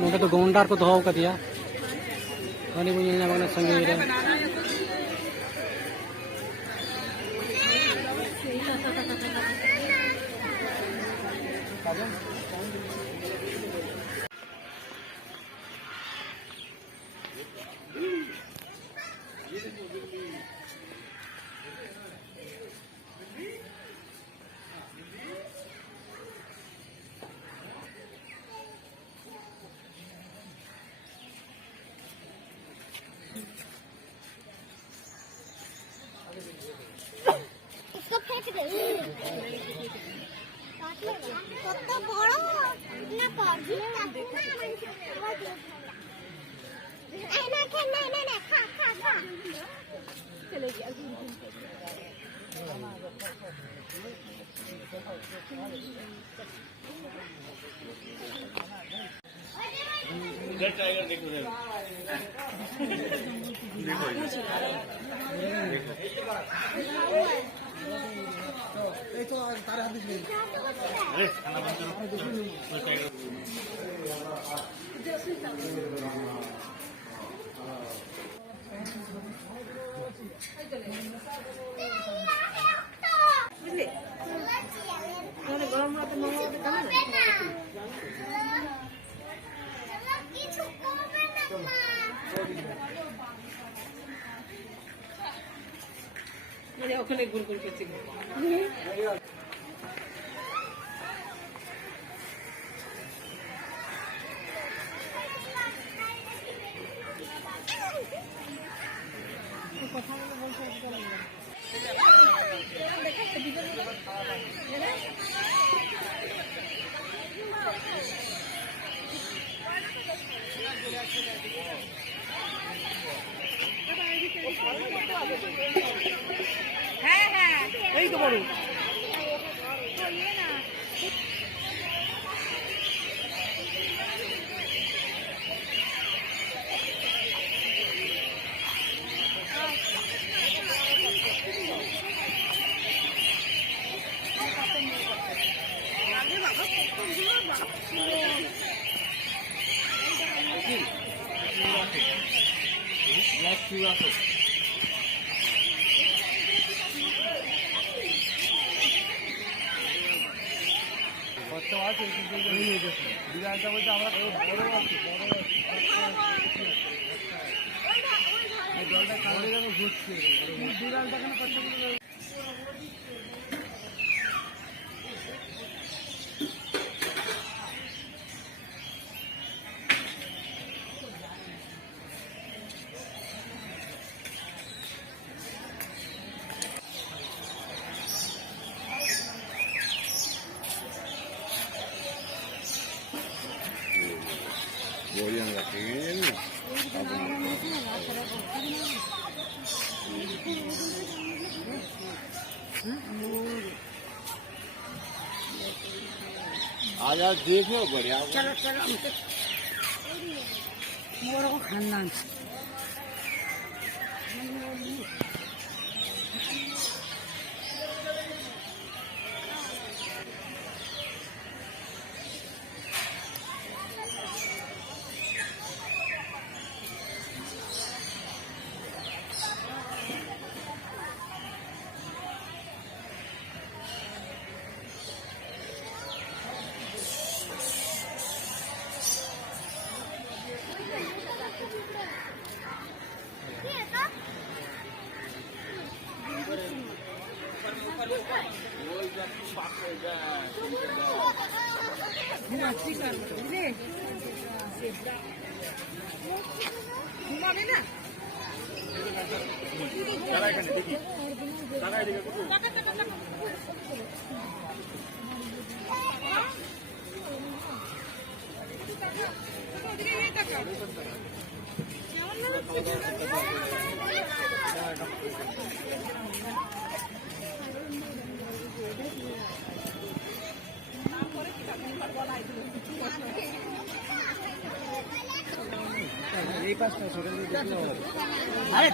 नोटे तो गोंडार को धोव का दिया पानी बुझे ना बगना संगे रे इसको फेंक दे कत बड़ ना पढ़ी देखना ए ना खे ना ना ना खा खा खा चले गया रेड टाइगर देखो देखो এই তো তার হাত দিবি अरे खाना बंद करो रेड टाइगर বুঝলি মানে গরম রাতে মামা কেমন কিছু করবে না মা মানে ওখানে গোল গোল করছে হ্যাঁ হ্যাঁ এই তো বড় বিড়ালটা বলতে আমরা বড় আছি জলটা খাওয়ালে যেন ঘুরছে বিড়ালটা কেন কথা বলে बोलिए ना रखेंगे आज आज देखो बढ़िया চলো চলো বড় খান্দান ঘুমাবে না এই পাশটা সরে দেখলে হবে আরে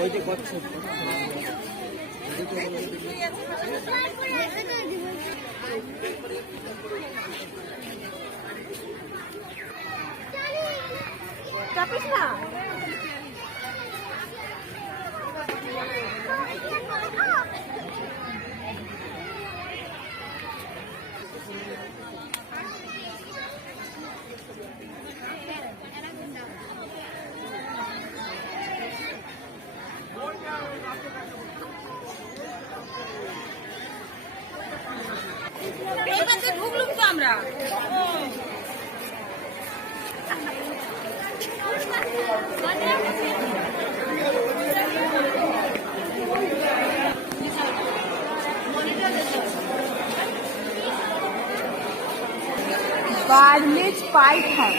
ওই যে করছে চাপিস না এইবার যে ঢুকলুম তো আমরা Barmage python.